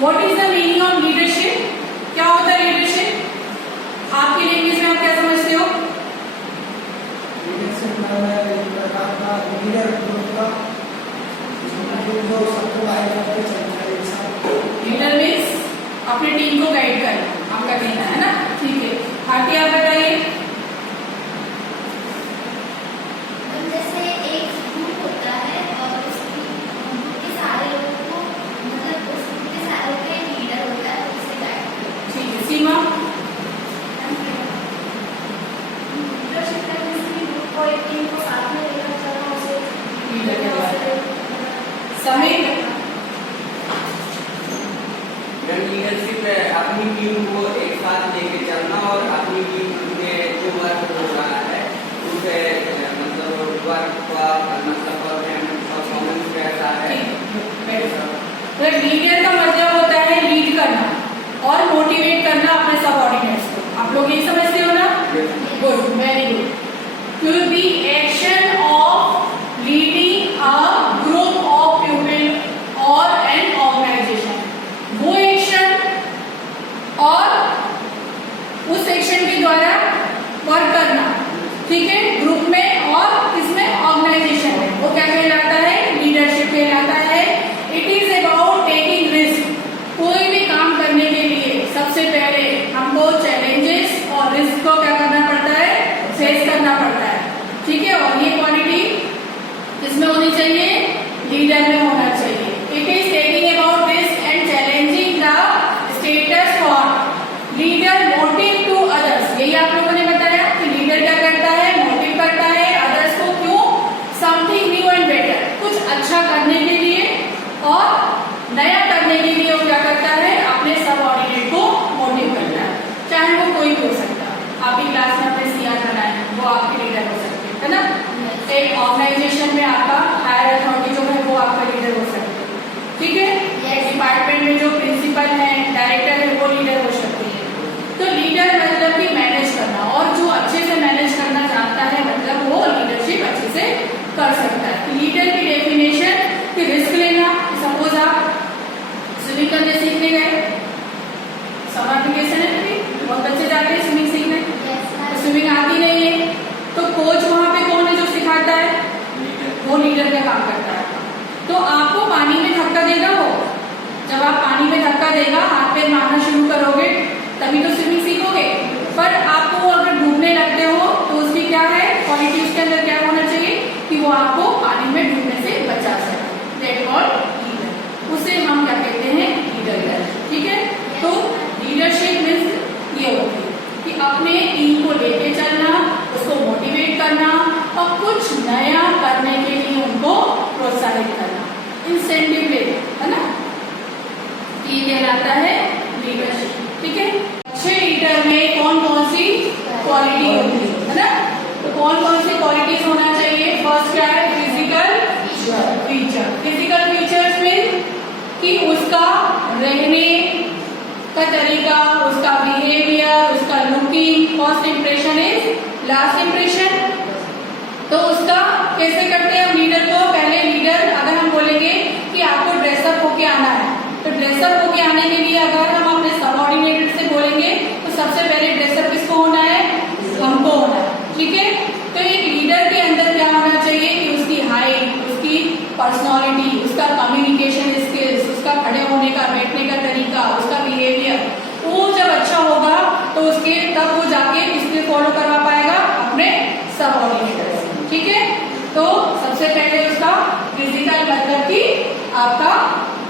What is the meaning of leadership? क्या होता है लीडरशिप आपकी लैंग्वेज में? आप क्या समझते हो? लीडरशिप एक प्रकार का लीडर ग्रुप का जो सबको गाइड करके चलता है एक साथ। लीडर मीन्स अपनी टीम को गाइड करना, आपका कहना है ना? ठीक है, भारती आप बताइए। जैसे एक ग्रुप होता है और उसकी ग्रुप के सारे लोगों को मतलब उस ग्रुप के सारे लोगों का लीडर होता है, उसे गाइड करता है। ठीक है, सीमा। लीडरशिप करने से ग्रुप को एक टीम को साथ में लेकर चलना उसे लीडर कहलाता है। समीर। लीडरशिप है अपनी टीम को एक साथ लेके चलना और अपनी टीम में जो वर्क हो रहा है उसे मतलब वर्क का मतलब परफॉर्मेंस कैसा है। तो लीडर का मतलब होता है लीड करना और मोटिवेट करना अपने सबऑर्डिनेट्स को। आप लोग ये समझते हो ना? Good, very good. To be action of leading a group of people और एन ऑर्गेनाइजेशन, वो एक्शन और उस एक्शन के द्वारा वर्क करना, ठीक है, ग्रुप में और इसमें ऑर्गेनाइजेशन में, वो क्या कहलाता है? लीडरशिप कहलाता है। It is about taking risk. कोई भी काम करने के लिए सबसे पहले हमको चैलेंजेस और रिस्क को क्या करना पड़ता है? फेस करना पड़ता है, ठीक है। और ये क्वालिटी किसमें होनी चाहिए? लीडर में होना चाहिए। It is taking about risk and challenging the status for leader motive to others. यही आप लोगों ने बताया कि लीडर क्या करता है? मोटिव करता है अदर्स को। क्यों? समथिंग न्यू एंड बेटर, कुछ अच्छा करने के लिए और नया करने के लिए वो क्या करता है? अपने सबऑर्डिनेट को मोटिव करता है, चाहे वो कोई भी हो सकता है। आपकी क्लास में अपने सीआर बनाए, वो आपके लीडर हो सकते हैं, है ना? एक ऑर्गेनाइजेशन में आपका हायर अथॉरिटी जो है वो आपका लीडर हो सकते हैं, ठीक है। एक डिपार्टमेंट में जो प्रिंसिपल है, डायरेक्टर है, वो लीडर हो सकते हैं। तो लीडर मतलब कि मैनेज करना, और जो अच्छे से मैनेज करना जानता है मतलब वो लीडरशिप अच्छे से कर सकता है। लीडर की डेफिनेशन कि रिस्क लेना। सपोज आप स्विमिंग करने सीखने गए, समर वेकेशन है अभी, बहुत बच्चे जाते हैं स्विमिंग सीखने, तो स्विमिंग आती नहीं है, तो कोच वहां पे कौन है जो सिखाता है? वो लीडर का काम करता है। तो आपको पानी में धक्का देगा वो, जब आप पानी में धक्का देगा, हाथ पैर मारना शुरू करोगे तभी तो स्विमिंग सीखोगे। पर आपको अगर डूबने लगते हो तो उसकी क्या है क्वालिटी? उसके अंदर क्या होना चाहिए कि वो आपको पानी में डूबने से बचा सके। That called leader. उसे हम क्या कहते हैं? लीडर, ठीक है। तो लीडरशिप मीन्स ये होती है कि अपने टीम को लेके चलना, उसको मोटिवेट करना और कुछ नया करने के लिए उनको प्रोत्साहित करना, इंसेंटिव लेना, है ना? ये कहलाता है लीडरशिप, ठीक है। अच्छे लीडर में कौन कौन सी क्वालिटी होती है ना? तो कौन कौन सी क्वालिटीज होना चाहिए? फर्स्ट क्या है? Physical feature. फिजिकल फीचर्स में कि उसका रहने का तरीका, उसका बिहेवियर, उसका looking. First impression is last impression. तो उसका कैसे करते हैं हम लीडर को? पहले लीडर अगर हम बोलेंगे कि आपको ड्रेसअप होके आना है, तो ड्रेसअप होके आने के लिए अगर हम अपने सबऑर्डिनेटेड से बोलेंगे तो सबसे पहले ड्रेसअप किसको होना है? हमको होना है, ठीक है। तो एक लीडर के अंदर क्या होना चाहिए कि उसकी हाइट, उसकी पर्सनालिटी, उसका कम्युनिकेशन स्किल्स, उसका खड़े होने का, बैठने का तरीका, उसका बिहेवियर, वो जब अच्छा होगा तो उसके तब वो जाके इसके फॉलो करवा पाएगा अपने सबऑर्डिनेटर से, ठीक है। तो सबसे पहले उसका फिजिकल मतलब कि आपका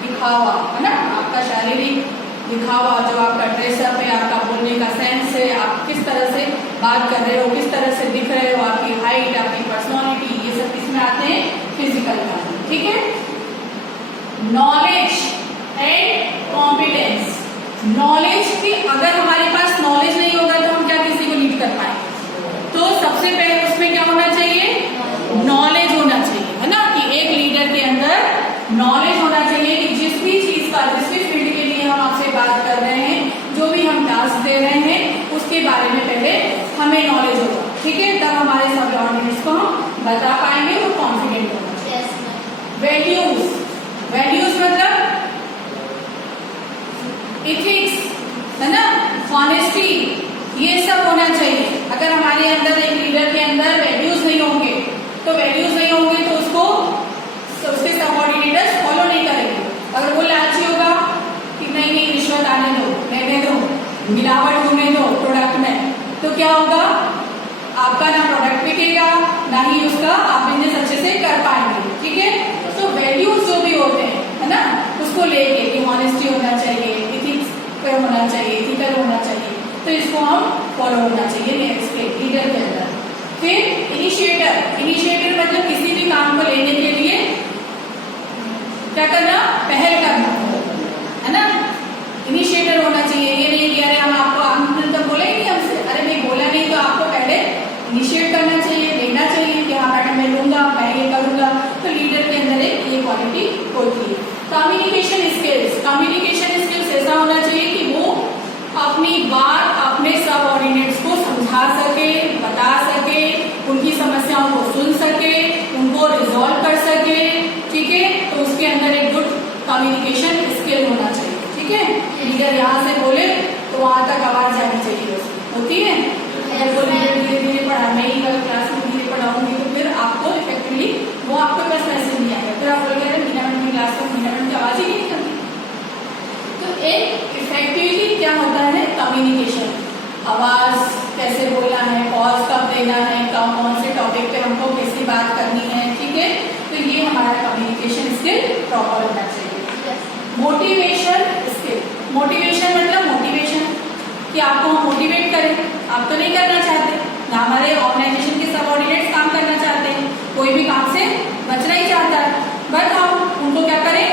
दिखावा, है ना? आपका शारीरिक दिखावा, जो आपका ड्रेसअप है, आपका बोलने का सेंस है, आप किस तरह से बात कर रहे हो, किस तरह से दिख रहे हो, आपकी हाइट, आपकी पर्सनालिटी, ये सब किसमें आते हैं? फिजिकल में, ठीक है। Knowledge and competence. नॉलेज की अगर हमारे पास नॉलेज नहीं होगा तो हम क्या किसी को लीड कर पाएंगे? तो सबसे पहले उसमें क्या होना चाहिए? नॉलेज होना चाहिए, है ना? कि एक लीडर के अंदर नॉलेज होना चाहिए कि जिस भी चीज का, जिस भी फील्ड के लिए हम आपसे बात कर रहे हैं, जो भी हम टास्क दे रहे हैं, उसके बारे में पहले हमें नॉलेज होगा, ठीक है। तब हमारे सबऑर्डिनेट्स को हम बता पाएंगे, वो कॉन्फिडेंट होना। वैल्यूज। वैल्यूज मतलब ऑनेस्टी, ये सब होना चाहिए। अगर हमारे अंदर एक लीडर के अंदर वैल्यूज नहीं होंगे तो उसको उसके सबऑर्डिनेटर्स फॉलो नहीं करेंगे। अगर वो लालची होगा कि नहीं रिश्वत आने दो, लेने दो, मिलावट होने दो प्रोडक्ट में, तो क्या होगा, आपका ना प्रोडक्ट बिकेगा ना ही उसका आप बिजनेस अच्छे से कर पाएंगे। ठीक है, तो वैल्यूज जो भी होते हैं, है ना, उसको लेके कि ऑनेस्टी होना चाहिए, इथिक्स पे होना चाहिए, इथिकल होना चाहिए, तो इसको हम फॉलो होना चाहिए इसके लीडर के अंदर। फिर इनिशिएटर मतलब किसी भी काम को लेने के लिए क्या करना, पहल करना, है ना। इनिशिएटर होना चाहिए, ये नहीं कि अरे हम आपको आपने तो बोला ही नहीं हमसे, अरे नहीं बोला नहीं तो आपको पहले इनिशिएट करना चाहिए, लेना चाहिए कि हाँ मैडम मैं लूंगा, मैं ये करूंगा। तो लीडर के अंदर एक ये क्वालिटी होती है। कम्युनिकेशन स्किल्स ऐसा होना चाहिए कि वो अपनी बात अपने सबऑर्डिनेट्स को समझा सके, बता सके, उनकी समस्याओं को सुन सके, उनको रिजॉल्व कर सके। ठीक है, तो उसके अंदर एक गुड कम्युनिकेशन स्किल होना चाहिए। ठीक है, लीडर यहाँ से बोले तो वहां तक आवाज जानी चाहिए उसकी, होती है। अगर वो लीडर धीरे धीरे पढ़ा, मैं ही कल क्लास में धीरे पढ़ाऊंगी तो फिर आपको इफेक्टिवली वो आपके पास मैसेज नहीं आएगा, फिर आप बोलेंगे मीना मैडम की क्लास में मीना मैडम की आवाज ही नहीं निकलती। तो एक इफेक्टिवली क्या होता है, कम्युनिकेशन, आवाज कैसे बोलना है, पॉज कब देना है, कौन से टॉपिक पे हमको कैसी बात करनी है। ठीक है, तो ये हमारा कम्युनिकेशन स्किल प्रॉपर होना चाहिए। मोटिवेशन स्किल, मोटिवेशन मतलब मोटिवेशन कि आपको हम मोटिवेट करें, आप तो नहीं करना चाहते ना, हमारे ऑर्गेनाइजेशन के सबऑर्डिनेट्स काम करना चाहते हैं, कोई भी काम से बचना ही चाहता है, बट हम उनको क्या करें,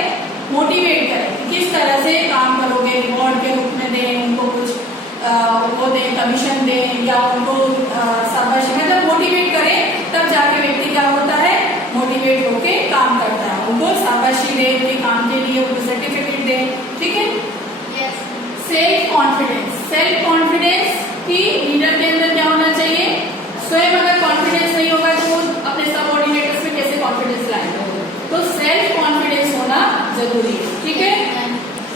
मोटिवेट करें। किस तरह से काम करोगे, रिवॉर्ड के रूप में दें उनको, कुछ वो दें, कमीशन दें, या उनको शाबाशी, मतलब मोटिवेट करें, तब जाके व्यक्ति क्या होता है, मोटिवेट होके काम करता है। उनको शाबाशी दें उनके काम के लिए, उनको सर्टिफिकेट दें। ठीक है, सेल्फ कॉन्फिडेंस कि लीडर के अंदर क्या होना चाहिए, स्वयं अगर कॉन्फिडेंस नहीं होगा तो वो अपने सबऑर्डिनेटर्स में कैसे कॉन्फिडेंस लाएंगे, तो सेल्फ कॉन्फिडेंस होना जरूरी है। ठीक है,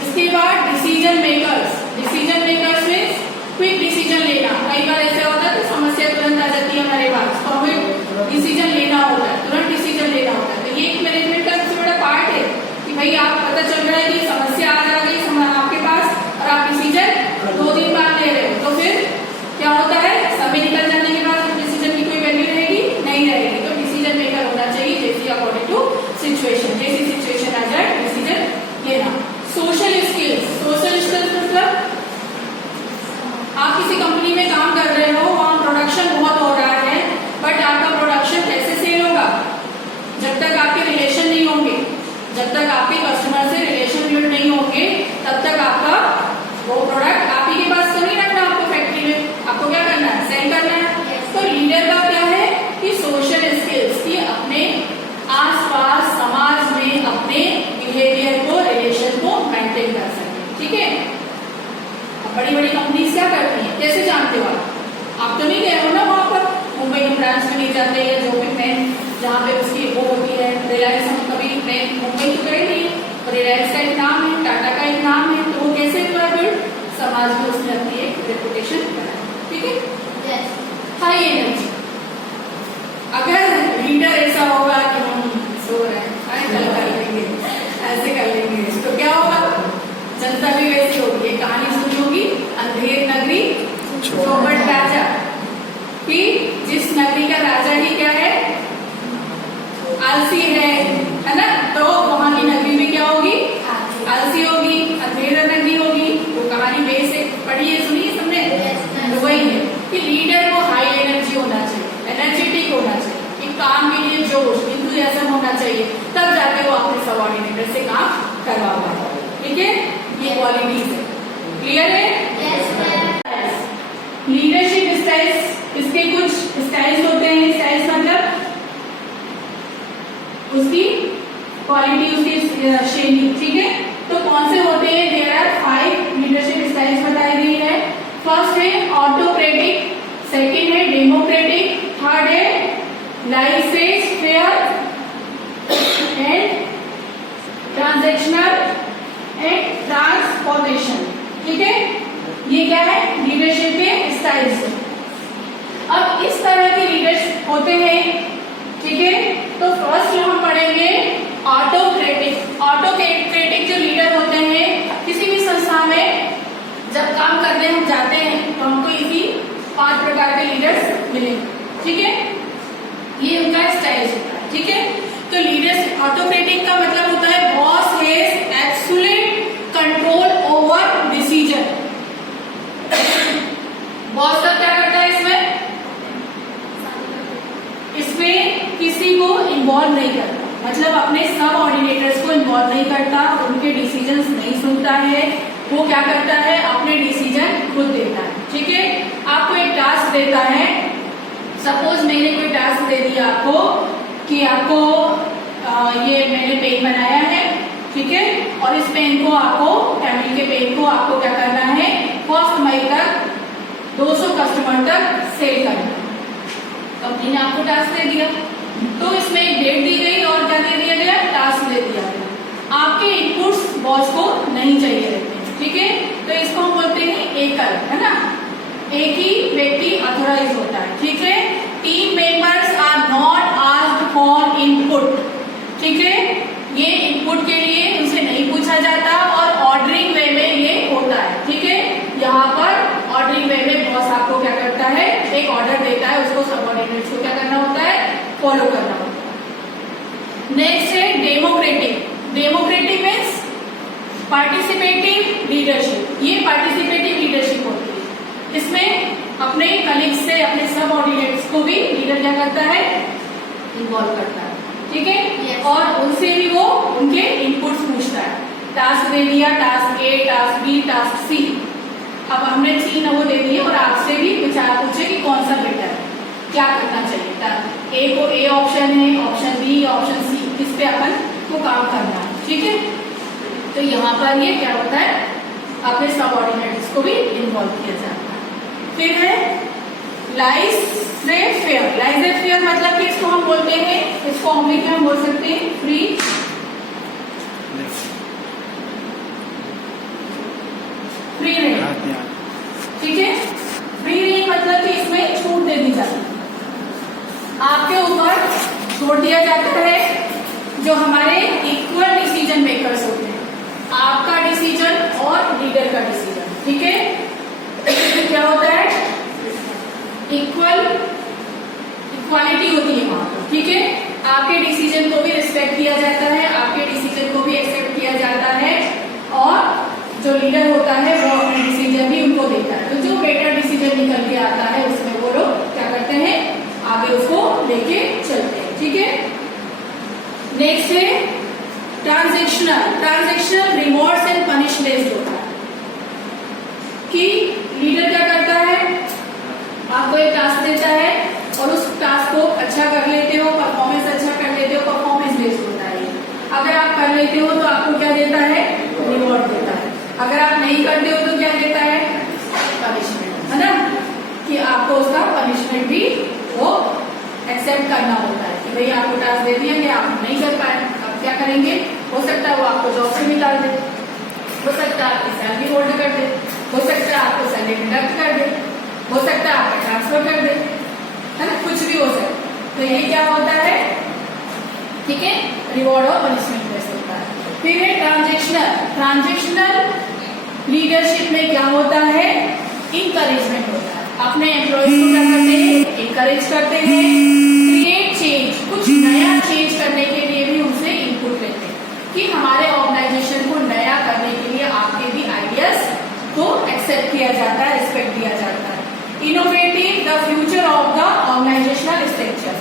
इसके बाद डिसीजन मेकर्स में क्विक डिसीजन लेना। कई बार ऐसा होता है तो समस्या तुरंत आ जाती है हमारे पास, तो हमें डिसीजन लेना होता है, तुरंत डिसीजन लेना होता है। तो ये एक मैनेजमेंट का सबसे बड़ा पार्ट है कि भाई आप पता चल रहा है कि समस्या आ गई आपके पास और आप डिसीजन 2 दिन बाद ले रहे हो, तो फिर क्या होता है, समय निकल जाने के बाद डिसीजन की कोई वैल्यू रहेगी नहीं रहेगी। तो डिसीजन मेकर होना चाहिए जैसी अकॉर्डिंग टू सिचुएशन, जैसी सिचुएशन आ जाए डिसीजन लेना। सोशल स्किल्स मतलब आप किसी कंपनी में काम कर रहे हो, वहां प्रोडक्शन बहुत हो रहा है, बट आपका प्रोडक्शन कैसे सेल होगा, जब तक आपके रिलेशन नहीं होंगे, जब तक आपके कस्टमर से रिलेशन बिल्ड नहीं होंगे, तब तक आपका वो प्रोडक्ट आप ही के पास तो नहीं रखना, आपको फैक्ट्री में आपको क्या करना है, सेल करना है। तो लीडर का क्या है कि सोशल स्किल्स की अपने आसपास समाज में अपने बिहेवियर को, रिलेशन को मेंटेन कर सके। ठीक है, बड़ी बड़ी कंपनीज क्या करती हैं, कैसे जानते हो आप तो नहीं गए हो ना वहां पर, मुंबई के ब्रांच में नहीं जाते, या जो भी मेन जहाँ पे उसकी वो होती है, रिलायंस हम कभी मुंबई तो गए नहीं, रिलायंस का एक नाम है, टाटा का एक नाम है, तो वो कैसे हुआ फिर समाज में उसने अपनी एक रेपुटेशन बनाई। ठीक है, हाई एनर्जी, अगर लीडर ऐसा होगा कि हम सो रहे हैं, कल कर लेंगे, ऐसे कर लेंगे, तो क्या होगा, जनता भी वैसी होगी। एक कहानी सुनी होगी, अंधेर नगरी चौपट राजा, कि जिस नगरी का राजा ही क्या है, आलसी है ना, तो वहां की नगरी में क्या होगी, आलसी होगी, अंधेर नगरी होगी। वो कहानी बेसिक पढ़ी है, सुनी है सबने, तो वही है कि लीडर को हाई एनर्जी होना चाहिए, एनर्जेटिक होना चाहिए, कि काम के लिए जोश, इंथुसियाज्म होना चाहिए, तब जाके वो अपने सबऑर्डिनेटर से काम करवा पाए। ठीक है, ये क्वालिटीज है, क्लियर है। लीडरशिप स्टाइल्स, इसके कुछ स्टाइल्स होते हैं, स्टाइल्स मतलब उसकी क्वालिटी, उसकी श्रेणी। ठीक है, तो कौन से होते हैं, देयर आर 5 लीडरशिप स्टाइल्स बताई गई है। फर्स्ट है ऑटोक्रेटिक, सेकंड है डेमोक्रेटिक, थर्ड है laissez faire and transactional and transformation. ठीक है, ये क्या है, लीडरशिप के स्टाइल्स। अब इस तरह के लीडर्स होते हैं, ठीक है। तो फर्स्ट जो हम पढ़ेंगे ऑटोक्रेटिक। ऑटोक्रेटिक जो लीडर होते हैं, किसी भी संस्था में जब काम करने हम जाते हैं तो हमको इसी 5 प्रकार के लीडर्स मिलेंगे, ठीक है। ये उनका स्टाइल होता है, ठीक है। तो लीडर्स, ऑटोक्रेटिक का मतलब होता है boss has absolute control over decision. Boss का क्या करता है इसमें किसी को इन्वॉल्व नहीं करता, मतलब अपने सब ऑर्डिनेटर्स को इन्वॉल्व नहीं करता, उनके डिसीजंस नहीं सुनता है। वो क्या करता है, अपने डिसीजन खुद देता है, ठीक है। आपको एक टास्क देता है, सपोज मैंने कोई टास्क दे दिया आपको कि आपको ये मैंने पेन बनाया है, ठीक है, और इस पेन को आपको, फैमिली के पेन को आपको क्या करना है, 1 मई तक 200 कस्टमर तक सेल करना। कंपनी ने आपको टास्क दे दिया, तो इसमें एक डेट दी गई और क्या दे दिया गया, टास्क दे दिया गया। आपके इनपुट्स बॉस को नहीं चाहिए रहते हैं, ठीक है। तो इसको हम बोलते हैं एकल, है ना, एक ही व्यक्ति ऑथोराइज होता है, ठीक है। Team members are not asked for input, ठीक है। ये इनपुट के लिए उनसे नहीं पूछा जाता और ऑर्डरिंग वे में ये होता है, ठीक है। यहाँ पर ऑर्डरिंग वे में बॉस आपको क्या करता है, एक ऑर्डर देता है, उसको सबऑर्डिनेट्स को क्या करना होता है, फॉलो करना होता है। नेक्स्ट है democratic. Democratic means participative leadership. ये पार्टिसिपेटिव लीडरशिप होती है, इसमें अपने कलीग्स से, अपने सब ऑर्डिनेट्स को भी लीडर क्या करता है, इन्वॉल्व करता है, ठीक है। Yes. और उनसे भी वो उनके इनपुट्स पूछता है। टास्क दे दिया, टास्क ए, टास्क बी, टास्क सी। अब हमने 3 वो दे दिए और आपसे भी विचार पूछे कि कौन सा बेटर है, क्या करना चाहिए। ए को ए ऑप्शन है, ऑप्शन बी, ऑप्शन सी, किस पे अपन को काम करना है, ठीक है। तो यहाँ पर ये क्या होता है, अपने सबऑर्डिनेट्स को भी इन्वॉल्व किया जाता है। फिर है लाइसेफेयर। लाइसेफेयर मतलब कि इसको हम बोलते हैं, इसको इंग्लिश में हम बोल सकते हैं फ्री रेंज, ठीक है। फ्री रेंज मतलब कि इसमें छूट दे दी जाती है, आपके ऊपर छोड़ दिया जाता है। जो हमारे इक्वल डिसीजन मेकर्स होते हैं, आपका डिसीजन और लीडर का डिसीजन, ठीक है। तो क्या होता है, इक्वालिटी होती है वहां पर, ठीक है। आपके डिसीजन को भी रिस्पेक्ट किया जाता है, आपके डिसीजन को भी एक्सेप्ट किया जाता है, और जो लीडर होता है वो अपने डिसीजन भी उनको देता है। तो जो बेटर डिसीजन निकल के आता है उसमें वो लोग क्या करते हैं, आगे उसको लेके चलते हैं, ठीक है। नेक्स्ट है transactional. Transactional rewards and punish based होता है कि लीडर क्या करता है, आपको एक टास्क देता है और उस टास्क को अच्छा कर लेते हो, परफॉर्मेंस अच्छा कर लेते हो, परफॉर्मेंस बेस्ड होता है। अगर आप कर लेते हो तो आपको क्या देता है, रिवॉर्ड देता है। अगर आप नहीं करते हो तो क्या देता है, पनिशमेंट, है ना, कि आपको उसका पनिशमेंट भी वो एक्सेप्ट करना होता है कि भाई आपको टास्क दे दिया कि आप नहीं कर पाए, अब क्या करेंगे। हो सकता है वो आपको जॉब से निकाल दे, हो सकता है आपकी सैलरी होल्ड कर दे, हो सकता है आपको सैलरी डिडक्ट कर दे, हो सकता है आपका ट्रांसफर कर दे, है ना, कुछ भी हो सकता है। तो ये क्या होता है, ठीक है, रिवॉर्ड और पनिशमेंट बेस्ड होता है। फिर है ट्रांजैक्शनल। ट्रांजैक्शनल लीडरशिप में क्या होता है, इंकरेजमेंट होता है। अपने एम्प्लॉयज को क्या करते हैं, इंकरेज करते हैं। क्रिएट चेंज, कुछ नया चेंज करने के लिए भी उनसे इनपुट लेते हैं कि हमारे ऑर्गेनाइजेशन को नया करने के लिए आपके भी आइडियाज को एक्सेप्ट किया जाता है, रिस्पेक्ट दिया जाता है। Innovative the future of the organizational structure,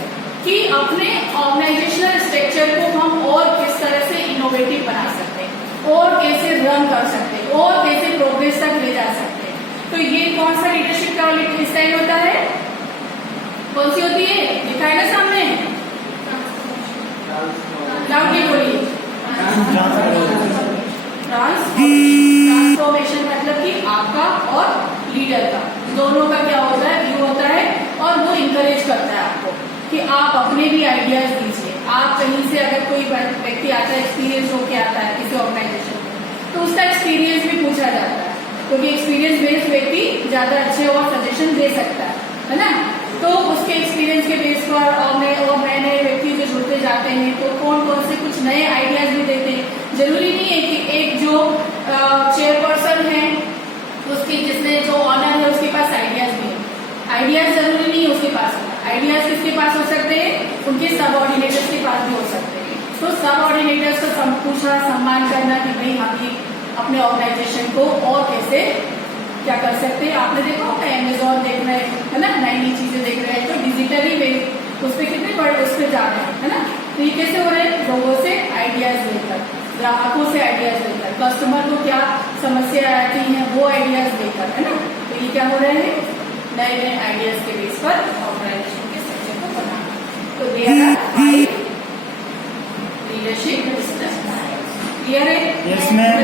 कि अपने ऑर्गेनाइजेशनल स्ट्रक्चर को हम और किस तरह से इनोवेटिव बना सकते हैं, और कैसे रन कर सकते हैं, और कैसे प्रोग्रेस तक ले जा सकते हैं। तो ये कौन सा लीडरशिप का स्टाइल होता है, कौन सी होती है, दिखाए ना सामने, लाउडली बोलिए। ट्रांसफॉर्मेशन मतलब कि आपका और लीडर का दोनों का क्या होता है, व्यू होता है, और वो इंकरेज करता है आपको कि आप अपने भी आइडियाज दीजिए। आप कहीं से अगर कोई व्यक्ति आता है, एक्सपीरियंस होके आता है किसी ऑर्गेनाइजेशन में, तो उसका एक्सपीरियंस भी पूछा जाता है क्योंकि एक्सपीरियंस बेस्ड व्यक्ति ज्यादा अच्छे और सजेशन दे सकता है ना। तो उसके एक्सपीरियंस के बेस पर और नए नए व्यक्ति जो जुड़ते जाते हैं तो कौन कौन से कुछ नए आइडियाज भी देते हैं। जरूरी नहीं है कि एक जो चेयरपर्सन है उसकी जिसने जो ऑनर है उसके पास आइडियाज भी है, आइडियाज जरूरी नहीं है उसके पास होना। आइडियाज किसके पास हो सकते हैं, उनके सबऑर्डिनेटर्स के पास भी हो सकते हैं। तो सबऑर्डिनेटर्स का पूछा सम्मान करना कि भाई हम भी अपने ऑर्गेनाइजेशन को और कैसे क्या कर सकते हैं। आपने देखा होगा अमेजोन देख रहे हैं है ना, नई नई चीजें देख रहे हैं तो डिजिटली वे उस पर कितने बड़े उस पर जा रहे हैं है ना। तो ये कैसे हो रहे हैं, लोगों से आइडियाज लेकर, ग्राहकों से आइडियाज लेकर, कस्टमर को क्या समस्या आती है वो आइडियाज लेकर है ना। तो ये क्या हो रहे हैं, नए नए आइडियाज के बेस पर ऑर्गेनाइजेशन के स्ट्रक्चर को बनाना। तो देयर आर 5 लीडरशिप क्लियर है। Yes, ma'am.